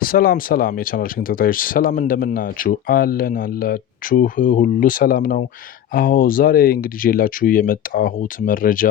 ሰላም የቻናላችን ተከታታዮች ሰላም እንደምናችሁ አላችሁ ሁሉ ሰላም ነው። አዎ ዛሬ እንግዲህ ይዤላችሁ የመጣሁት መረጃ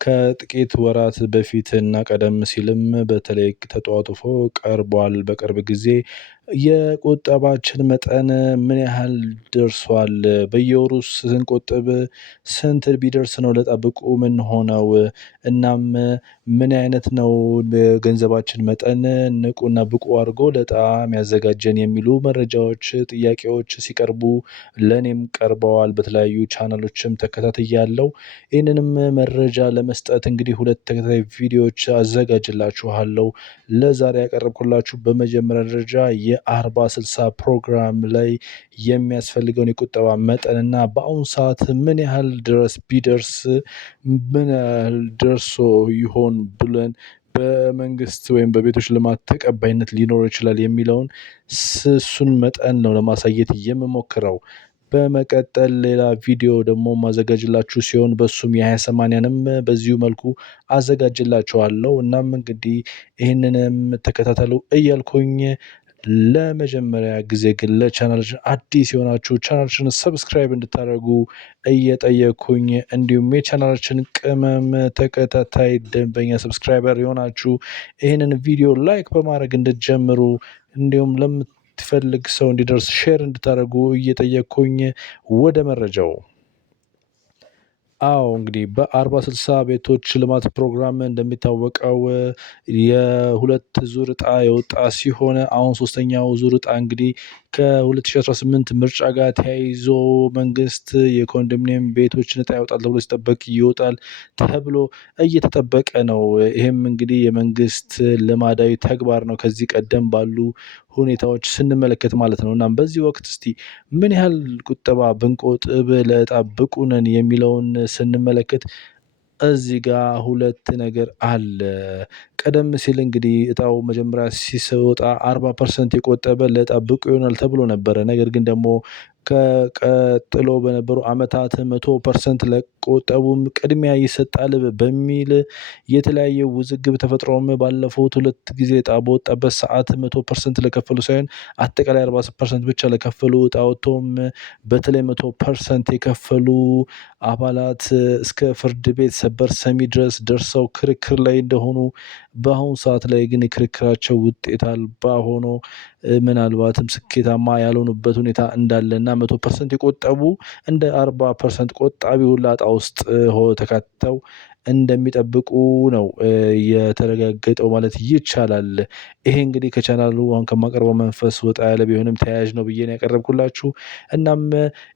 ከጥቂት ወራት በፊት እና ቀደም ሲልም በተለይ ተጧጡፎ ቀርቧል። በቅርብ ጊዜ የቁጠባችን መጠን ምን ያህል ደርሷል? በየወሩ ስንቆጥብ ስንት ቢደርስ ነው ለጠብቁ ምን ሆነው? እናም ምን አይነት ነው በገንዘባችን መጠን ንቁና ብቁ አድርጎ ለጣም ያዘጋጀን የሚሉ መረጃዎች፣ ጥያቄዎች ሲቀርቡ ለኔም ቀርበዋል። በተለያዩ ቻናሎችም ተከታትያለሁ። ይህንንም መረጃ ለመስጠት እንግዲህ ሁለት ተከታታይ ቪዲዮዎች አዘጋጅላችኋለሁ። ለዛሬ ያቀረብኩላችሁ በመጀመሪያ ደረጃ የ40/60 ፕሮግራም ላይ የሚያስፈልገውን የቁጠባ መጠንና በአሁኑ ሰዓት ምን ያህል ድረስ ቢደርስ ምን ያህል ደርሶ ይሆን ብለን በመንግስት ወይም በቤቶች ልማት ተቀባይነት ሊኖር ይችላል የሚለውን እሱን መጠን ነው ለማሳየት የምሞክረው። በመቀጠል ሌላ ቪዲዮ ደግሞ ማዘጋጅላችሁ ሲሆን በሱም የ20/80ንም በዚሁ መልኩ አዘጋጅላችኋለሁ። እናም እንግዲህ ይህንንም ተከታተሉ እያልኩኝ ለመጀመሪያ ጊዜ ግን ለቻናላችን አዲስ የሆናችሁ ቻናላችንን ሰብስክራይብ እንድታደርጉ እየጠየኩኝ እንዲሁም የቻናላችን ቅመም ተከታታይ ደንበኛ ሰብስክራይበር የሆናችሁ ይህንን ቪዲዮ ላይክ በማድረግ እንድትጀምሩ እንዲሁም ለምትፈልግ ሰው እንዲደርስ ሼር እንድታደርጉ እየጠየኩኝ ወደ መረጃው እንግዲህ በ40/60 ቤቶች ልማት ፕሮግራም እንደሚታወቀው የሁለት ዙር እጣ የወጣ ሲሆን አሁን ሶስተኛው ዙር እጣ እንግዲህ ከ2018 ምርጫ ጋር ተያይዞ መንግስት የኮንዶሚኒየም ቤቶችን እጣ ያወጣል ተብሎ ሲጠበቅ ይወጣል ተብሎ እየተጠበቀ ነው። ይህም እንግዲህ የመንግስት ልማዳዊ ተግባር ነው ከዚህ ቀደም ባሉ ሁኔታዎች ስንመለከት ማለት ነው። እናም በዚህ ወቅት እስቲ ምን ያህል ቁጠባ ብንቆጥብ ለዕጣ ብቁ ነን የሚለውን ስንመለከት እዚህ ጋር ሁለት ነገር አለ። ቀደም ሲል እንግዲህ እጣው መጀመሪያ ሲወጣ 40% የቆጠበ ለዕጣ ብቁ ይሆናል ተብሎ ነበረ። ነገር ግን ደግሞ ከቀጥሎ በነበሩ አመታት 100% ለቆጠቡም ቅድሚያ ይሰጣል በሚል የተለያየ ውዝግብ ተፈጥሮም ባለፉት ሁለት ጊዜ እጣ በወጣበት ሰዓት 100% ለከፈሉ ሳይሆን አጠቃላይ 40% ብቻ ለከፈሉ እጣ ወጥቶም በተለይ 100% የከፈሉ አባላት እስከ ፍርድ ቤት ሰበር ሰሚ ድረስ ደርሰው ክርክር ላይ እንደሆኑ፣ በአሁኑ ሰዓት ላይ ግን የክርክራቸው ውጤት አልባ ሆኖ ምናልባትም ስኬታማ ያልሆኑበት ሁኔታ እንዳለና 100% የቆጠቡ እንደ 40% ቆጣቢ ሁላ እጣ ውስጥ ተካተው እንደሚጠብቁ ነው የተረጋገጠው ማለት ይቻላል። ይሄ እንግዲህ ከቻናሉ አሁን ከማቀርበው መንፈስ ወጣ ያለ ቢሆንም ተያያዥ ነው ብዬ ነው ያቀረብኩላችሁ። እናም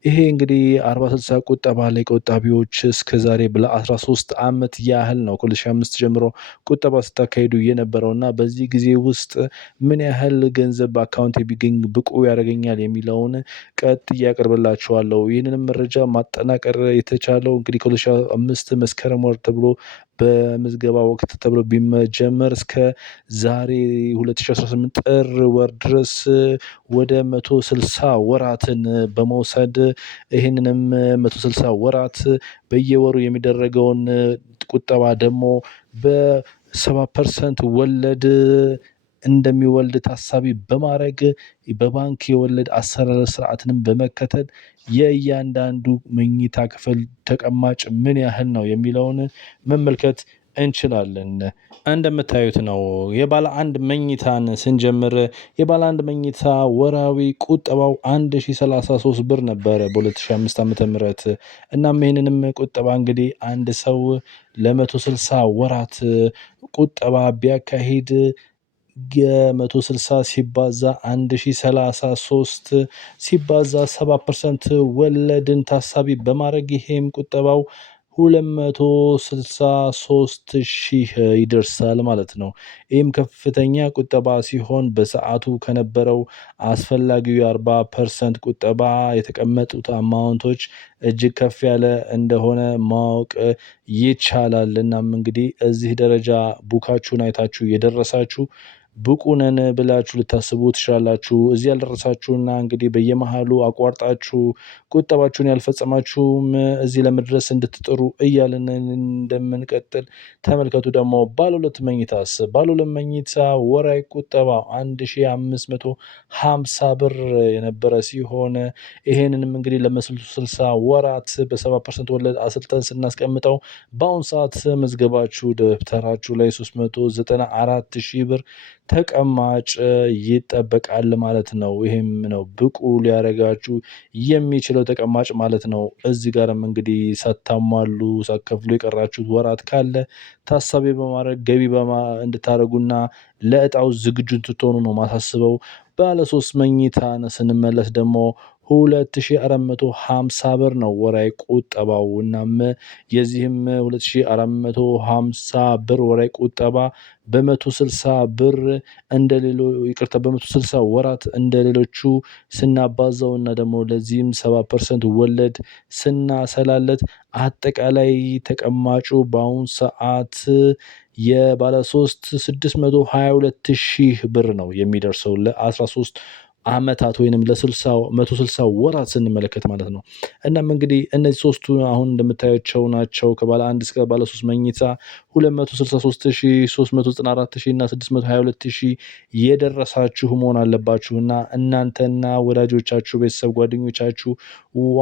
ይሄ እንግዲህ 40/60 ቁጠባ ላይ ቆጣቢዎች እስከዛሬ ለ13 ዓመት ያህል ነው ከ2005 ጀምሮ ቁጠባ ስታካሂዱ የነበረውና በዚህ ጊዜ ውስጥ ምን ያህል ገንዘብ በአካውንት ቢገኝ ብቁ ያደርገኛል የሚለውን ቀጥዬ አቀርብላችኋለሁ። ይህንንም መረጃ ማጠናቀር የተቻለው እንግዲህ ከ2005 መስከረም ወር ተብሎ በምዝገባ ወቅት ተብሎ ቢመጀመር እስከ ዛሬ 2018 ጥር ወር ድረስ ወደ 160 ወራትን በመውሰድ ይህንንም 160 ወራት በየወሩ የሚደረገውን ቁጠባ ደግሞ በ7% ወለድ እንደሚወልድ ታሳቢ በማድረግ በባንክ የወለድ አሰራር ስርዓትንም በመከተል የእያንዳንዱ መኝታ ክፍል ተቀማጭ ምን ያህል ነው የሚለውን መመልከት እንችላለን። እንደምታዩት ነው የባለ አንድ መኝታን ስንጀምር የባለ አንድ መኝታ ወራዊ ቁጠባው 1033 ብር ነበረ በ2005 ዓ.ም። እናም ይሄንንም ቁጠባ እንግዲህ አንድ ሰው ለ160 ወራት ቁጠባ ቢያካሂድ የ160 ሲባዛ 1033 ሲባዛ 7% ወለድን ታሳቢ በማድረግ ይሄም ቁጠባው 263,000 ይደርሳል ማለት ነው። ይህም ከፍተኛ ቁጠባ ሲሆን በሰዓቱ ከነበረው አስፈላጊው የ40% ቁጠባ የተቀመጡት አማውንቶች እጅግ ከፍ ያለ እንደሆነ ማወቅ ይቻላል። እናም እንግዲህ እዚህ ደረጃ ቡካችሁን አይታችሁ የደረሳችሁ ብቁ ነን ብላችሁ ልታስቡ ትችላላችሁ። እዚህ ያልደረሳችሁና እንግዲህ በየመሃሉ አቋርጣችሁ ቁጠባችሁን ያልፈጸማችሁም እዚህ ለመድረስ እንድትጥሩ እያልን እንደምንቀጥል ተመልከቱ። ደግሞ ባለ 2 መኝታስ? ባለ 2 መኝታ ወራዊ ቁጠባ 1550 ብር የነበረ ሲሆን ይሄንንም እንግዲህ ለ60 ወራት በ7% ወለድ አስልተን ስናስቀምጠው በአሁኑ ሰዓት መዝገባችሁ ደብተራችሁ ላይ 394 ሺህ ብር ተቀማጭ ይጠበቃል ማለት ነው። ይሄም ነው ብቁ ሊያደርጋችሁ የሚችለው ተቀማጭ ማለት ነው። እዚህ ጋርም እንግዲህ ሳታሟሉ ሳትከፍሉ የቀራችሁት ወራት ካለ ታሳቢ በማድረግ ገቢ እንድታደርጉና ለዕጣው ዝግጁ እንድትሆኑ ነው ማሳስበው። ባለ 3 መኝታን ስንመለስ ደግሞ 2450 ብር ነው ወራዊ ቁጠባው። እናም የዚህም 2450 ብር ወራዊ ቁጠባ በ160 ብር በ160 ወራት እንደሌሎቹ ስናባዛውና ደግሞ ለዚህም 7% ወለድ ስናሰላለት አጠቃላይ ተቀማጩ በአሁኑ ሰዓት የባለ 3 622 ሺህ ብር ነው የሚደርሰው ለ13 አመታት ወይንም ለ160 ወራት ስንመለከት ማለት ነው። እናም እንግዲህ እነዚህ ሶስቱ አሁን እንደምታያቸው ናቸው። ከባለ 1 እስከ ባለ 3 መኝታ 263,000፣ 394,000 እና 622,000 የደረሳችሁ መሆን አለባችሁ እና እናንተና ወዳጆቻችሁ፣ ቤተሰብ፣ ጓደኞቻችሁ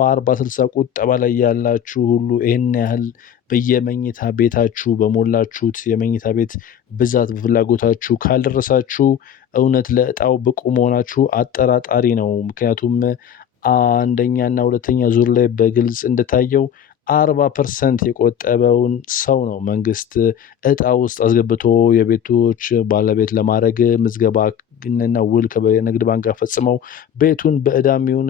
40/60 ቁጠባ ላይ ያላችሁ ሁሉ ይህን ያህል በየመኝታ ቤታችሁ በሞላችሁት የመኝታ ቤት ብዛት በፍላጎታችሁ ካልደረሳችሁ እውነት ለዕጣው ብቁ መሆናችሁ አጠራጣሪ ነው። ምክንያቱም አንደኛና ሁለተኛ ዙር ላይ በግልጽ እንደታየው 40% የቆጠበውን ሰው ነው መንግስት ዕጣ ውስጥ አስገብቶ የቤቶች ባለቤት ለማድረግ ምዝገባ እና ውል ከንግድ ባንክ ጋር ፈጽመው ቤቱን በዕዳም ይሁን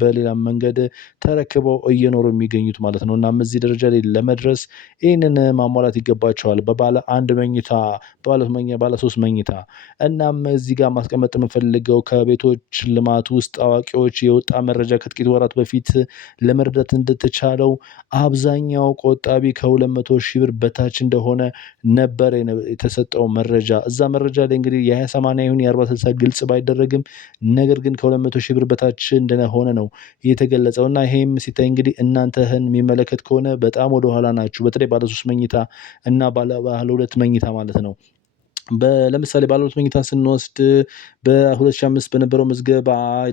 በሌላም መንገድ ተረክበው እየኖሩ የሚገኙት ማለት ነው። እናም እዚህ ደረጃ ላይ ለመድረስ ይህንን ማሟላት ይገባቸዋል። በባለ 1 መኝታ፣ ባለ 3 መኝታ። እናም እዚህ ጋር ማስቀመጥ የምፈልገው ከቤቶች ልማት ውስጥ አዋቂዎች የወጣ መረጃ ከጥቂት ወራት በፊት ለመረዳት እንደተቻለው አብዛኛው ቆጣቢ ከ200 ሺህ ብር በታች እንደሆነ ነበር የተሰጠው መረጃ። እዛ መረጃ ላይ እንግዲህ የ20/80 ይሁን የ40/60 ግልጽ ባይደረግም ነገር ግን ከ200 ሺህ ብር በታች እንደሆነ ነው የተገለጸው እና ይሄም ሲታይ እንግዲህ እናንተን የሚመለከት ከሆነ በጣም ወደኋላ ናችሁ። በተለይ ባለ 3 መኝታ እና ባለ 2 መኝታ ማለት ነው። ለምሳሌ ባለ 2 መኝታ ስንወስድ በ2005 በነበረው ምዝገባ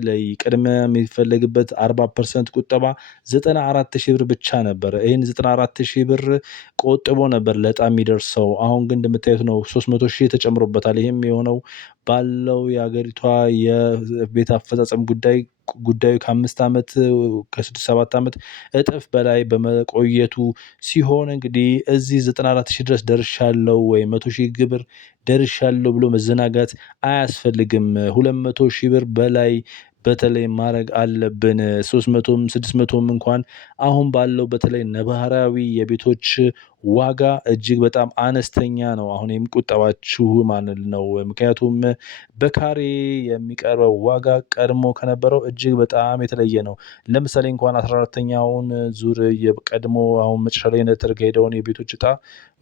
ላይ ቅድመ የሚፈለግበት 40% ቁጠባ 94,000 ብር ብቻ ነበረ። ይህን 94,000 ብር ቆጥቦ ነበር ለዕጣ የሚደርሰው። አሁን ግን እንደምታዩት ነው 300,000 ተጨምሮበታል። ይህም የሆነው ባለው የሀገሪቷ የቤት አፈጻጸም ጉዳዩ ከ5 ዓመት ከ6-7 ዓመት እጥፍ በላይ በመቆየቱ ሲሆን እንግዲህ እዚህ 94,000 ድረስ ደርሻለሁ ወይ 100,000 ግብር ደርሻለሁ ብሎ መዘናጋት አያስፈልግም። 200,000 ብር በላይ በተለይ ማድረግ አለብን። 300ም 600ም እንኳን አሁን ባለው በተለይ ነባራዊ የቤቶች ዋጋ እጅግ በጣም አነስተኛ ነው። አሁን የሚቆጠባችሁ ማለት ነው። ምክንያቱም በካሬ የሚቀርበው ዋጋ ቀድሞ ከነበረው እጅግ በጣም የተለየ ነው። ለምሳሌ እንኳን 14ኛውን ዙር የቀድሞ አሁን መጨረሻ ላይ እንደተካሄደውን የቤቶች ዕጣ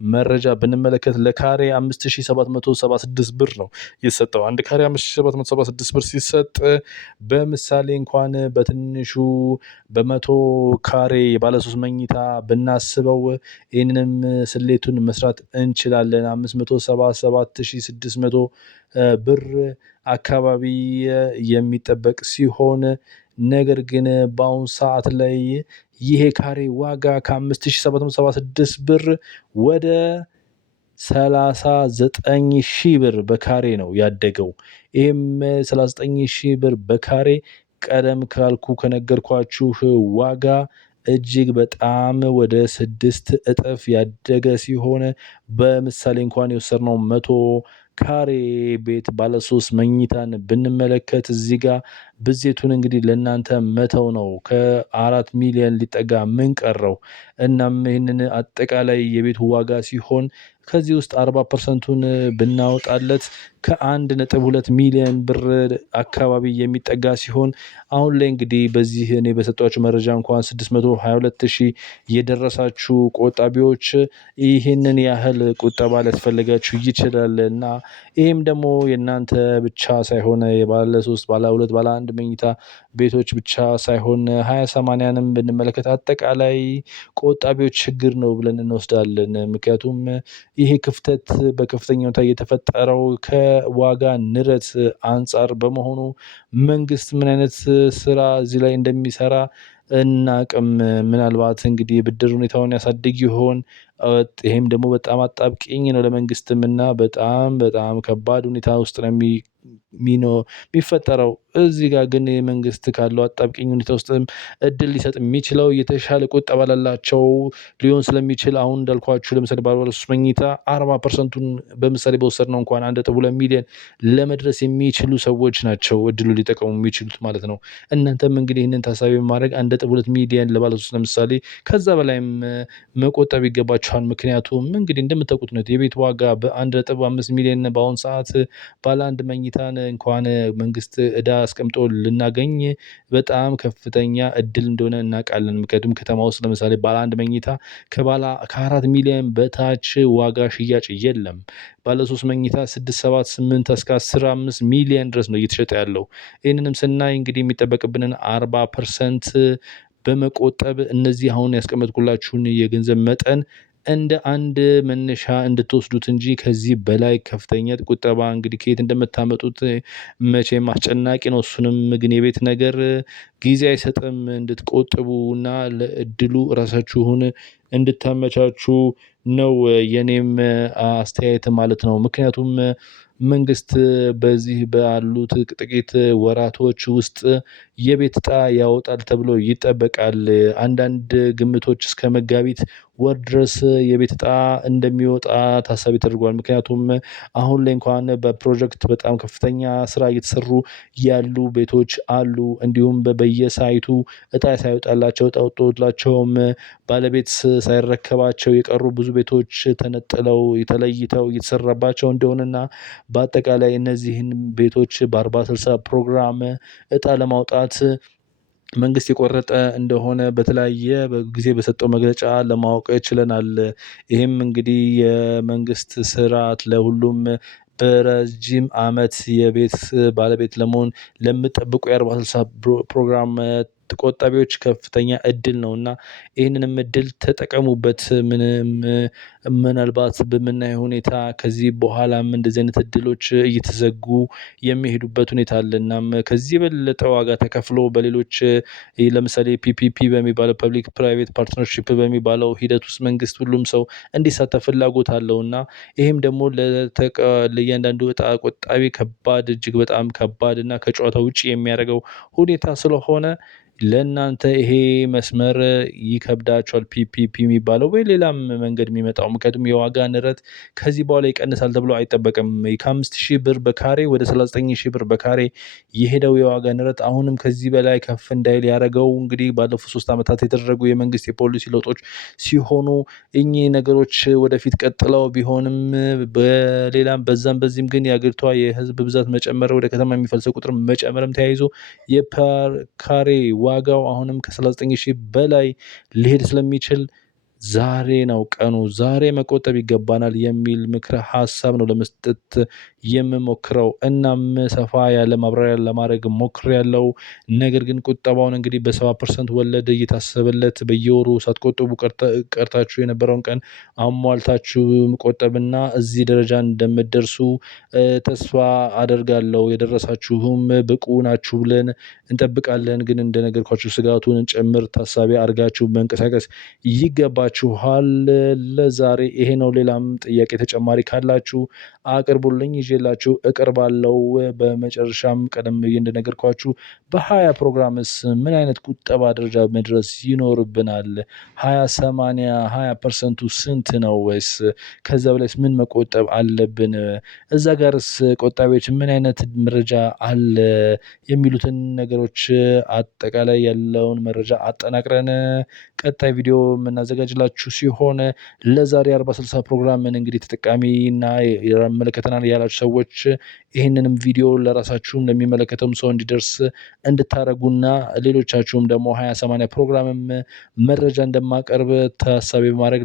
መረጃ ብንመለከት ለካሬ 5776 ብር ነው የተሰጠው። አንድ ካሬ 5776 ብር ሲሰጥ በምሳሌ እንኳን በትንሹ በ100 ካሬ የባለ 3 መኝታ ብናስበው ይህንንም ስሌቱን መስራት እንችላለን። 577,600 ብር አካባቢ የሚጠበቅ ሲሆን ነገር ግን በአሁኑ ሰዓት ላይ ይሄ ካሬ ዋጋ ከ5776 ብር ወደ 39,000 ብር በካሬ ነው ያደገው። ይህም 39,000 ብር በካሬ ቀደም ካልኩ ከነገርኳችሁ ዋጋ እጅግ በጣም ወደ 6 እጥፍ ያደገ ሲሆን በምሳሌ እንኳን የወሰድነው 100 ካሬ ቤት ባለ 3 መኝታን ብንመለከት እዚህ ጋር ብዜቱን እንግዲህ ለእናንተ መተው ነው። ከ4 ሚሊዮን ሊጠጋ ምን ቀረው? እናም ይህንን አጠቃላይ የቤቱ ዋጋ ሲሆን ከዚህ ውስጥ 40%ን ብናወጣለት ከ1.2 ሚሊዮን ብር አካባቢ የሚጠጋ ሲሆን አሁን ላይ እንግዲህ በዚህ እኔ በሰጧችሁ መረጃ እንኳን 622,000 የደረሳችሁ ቆጣቢዎች ይህንን ያህል ቁጠባ ሊያስፈልጋችሁ ይችላል እና ይህም ደግሞ የእናንተ ብቻ ሳይሆን የባለ 3 ባለ 2 ባለ 1 መኝታ ቤቶች ብቻ ሳይሆን 20/80ንም ብንመለከት አጠቃላይ ቆጣቢዎች ችግር ነው ብለን እንወስዳለን። ምክንያቱም ይሄ ክፍተት በከፍተኛ ሁኔታ የተፈጠረው ከዋጋ ንረት አንፃር በመሆኑ መንግስት ምን አይነት ስራ እዚህ ላይ እንደሚሰራ እናቅም። ምናልባት እንግዲህ የብድር ሁኔታውን ያሳድግ ይሆን? ይሄም ደግሞ በጣም አጣብቂኝ ነው ለመንግስትም እና በጣም ከባድ ሁኔታ ውስጥ ነው የሚፈጠረው። እዚህ ጋር ግን መንግስት ካለው አጣብቂኝ ሁኔታ ውስጥም እድል ሊሰጥ የሚችለው የተሻለ ቁጠባ ላላቸው ሊሆን ስለሚችል አሁን እንዳልኳችሁ ለምሳሌ ባለ 3 መኝታ 40%ን በምሳሌ በወሰድነው እንኳን 1.2 ሚሊዮን ለመድረስ የሚችሉ ሰዎች ናቸው እድሉ ሊጠቀሙ የሚችሉት ማለት ነው። እናንተም እንግዲህ ይህንን ታሳቢ በማድረግ 1.2 ሚሊዮን ለባለ 3 ለምሳሌ ከዛ በላይም መቆጠብ ይገባችኋል። ምክንያቱም እንግዲህ እንደምታውቁት ነው የቤት ዋጋ በ1.5 ሚሊዮን በአሁን ሰዓት ባለ 1 መኝታን እንኳን መንግስት እዳ አስቀምጦ ልናገኝ በጣም ከፍተኛ እድል እንደሆነ እናውቃለን። ምክንያቱም ከተማ ውስጥ ለምሳሌ ባለ 1 መኝታ ከ4 ሚሊዮን በታች ዋጋ ሽያጭ የለም። ባለ 3 መኝታ 6፣ 7፣ 8 እስከ 15 ሚሊዮን ድረስ ነው እየተሸጠ ያለው። ይህንንም ስናይ እንግዲህ የሚጠበቅብንን 40% በመቆጠብ እነዚህ አሁን ያስቀመጥኩላችሁን የገንዘብ መጠን እንደ አንድ መነሻ እንድትወስዱት እንጂ ከዚህ በላይ ከፍተኛ ቁጠባ እንግዲህ ከየት እንደምታመጡት መቼም አስጨናቂ ነው። እሱንም ግን የቤት ነገር ጊዜ አይሰጥም እንድትቆጥቡና ለእድሉ ራሳችሁን እንድታመቻቹ ነው የኔም አስተያየት ማለት ነው። ምክንያቱም መንግስት በዚህ ባሉት ጥቂት ወራቶች ውስጥ የቤት ዕጣ ያወጣል ተብሎ ይጠበቃል። አንዳንድ ግምቶች እስከ መጋቢት ወር ድረስ የቤት ዕጣ እንደሚወጣ ታሳቢ ተደርጓል። ምክንያቱም አሁን ላይ እንኳን በፕሮጀክት በጣም ከፍተኛ ስራ እየተሰሩ ያሉ ቤቶች አሉ። እንዲሁም በየሳይቱ ዕጣ ሳይወጣላቸው ዕጣ ወጥቶላቸውም ባለቤት ሳይረከባቸው የቀሩ ብዙ ቤቶች ተነጥለው ተለይተው እየተሰራባቸው እንደሆነና በአጠቃላይ እነዚህን ቤቶች በ40/60 ፕሮግራም ዕጣ ለማውጣት መንግስት የቆረጠ እንደሆነ በተለያየ ጊዜ በሰጠው መግለጫ ለማወቅ ችለናል። ይህም እንግዲህ የመንግስት ስርዓት ለሁሉም በረጅም ዓመት የቤት ባለቤት ለመሆን ለምጠብቁ የ40/60 ፕሮግራም ቆጣቢዎች ከፍተኛ እድል ነውና ይህንንም እድል ተጠቀሙበት። ምናልባት በምናየው ሁኔታ ከዚህ በኋላም እንደዚህ አይነት እድሎች እየተዘጉ የሚሄዱበት ሁኔታ አለ። እናም ከዚህ የበለጠ ዋጋ ተከፍሎ በሌሎች ለምሳሌ ፒፒፒ በሚባለው ፐብሊክ ፕራይቬት ፓርትነርሺፕ በሚባለው ሂደት ውስጥ መንግስት ሁሉም ሰው እንዲሳተፍ ፍላጎት አለው እና ይህም ደግሞ ለእያንዳንዱ ዕጣ ቆጣቢ ከባድ እጅግ በጣም ከባድ እና ከጨዋታ ውጭ የሚያደርገው ሁኔታ ስለሆነ ለእናንተ ይሄ መስመር ይከብዳችኋል። ፒፒፒ የሚባለው ወይ ሌላም መንገድ የሚመጣው ምክንያቱም የዋጋ ንረት ከዚህ በኋላ ይቀንሳል ተብሎ አይጠበቅም። ከ5,000 ብር በካሬ ወደ 39,000 ብር በካሬ የሄደው የዋጋ ንረት አሁንም ከዚህ በላይ ከፍ እንዳይል ያደረገው እንግዲህ ባለፉት 3 ዓመታት የተደረጉ የመንግስት የፖሊሲ ለውጦች ሲሆኑ እኚህ ነገሮች ወደፊት ቀጥለው ቢሆንም በሌላም በዛም በዚህም ግን የአገሪቷ የህዝብ ብዛት መጨመር ወደ ከተማ የሚፈልሰው ቁጥር መጨመርም ተያይዞ የካሬ ዋጋው አሁንም ከ39,000 በላይ ሊሄድ ስለሚችል ዛሬ ነው ቀኑ፣ ዛሬ መቆጠብ ይገባናል የሚል ምክረ ሀሳብ ነው ለመስጠት የምሞክረው። እናም ሰፋ ያለ ማብራሪያ ለማድረግ ሞክሬያለሁ። ነገር ግን ቁጠባውን እንግዲህ በ7% ወለድ እየታሰበለት በየወሩ ሳትቆጥቡ ቀርታችሁ የነበረውን ቀን አሟልታችሁ መቆጠብና እዚህ ደረጃ እንደምትደርሱ ተስፋ አደርጋለሁ። የደረሳችሁም ብቁ ናችሁ ብለን እንጠብቃለን። ግን እንደነገርኳችሁ ስጋቱን ጭምር ታሳቢ አድርጋችሁ መንቀሳቀስ ይገባችኋል። ለዛሬ ይሄ ነው። ሌላም ጥያቄ ተጨማሪ ካላችሁ አቅርቡልኝ፣ ይዤላችሁ እቀርባለሁ። በመጨረሻም ቀደም ብዬ እንደነገርኳችሁ በ20 ፕሮግራምስ ምን አይነት ቁጠባ ደረጃ መድረስ ይኖርብናል? 20/80 20%ቱ ስንት ነው? ወይስ ከዛ በላይስ ምን መቆጠብ አለብን? እዛ ጋርስ ቆጣቢዎች ምን አይነት መረጃ አለ? የሚሉትን ነገሮች አጠቃላይ ያለውን መረጃ አጠናቅረን ቀጣይ ቪዲዮ የምናዘጋጅ የማዘጋጅላችሁ ሲሆን ለዛሬ 40/60 ፕሮግራምን እንግዲህ ተጠቃሚና ይመለከተናል ያላችሁ ሰዎች ይህንንም ቪዲዮ ለራሳችሁም ለሚመለከተውም ሰው እንዲደርስ እንድታደርጉና ሌሎቻችሁም ደግሞ 20/80 ፕሮግራምም መረጃ እንደማቀርብ ታሳቢ በማድረግ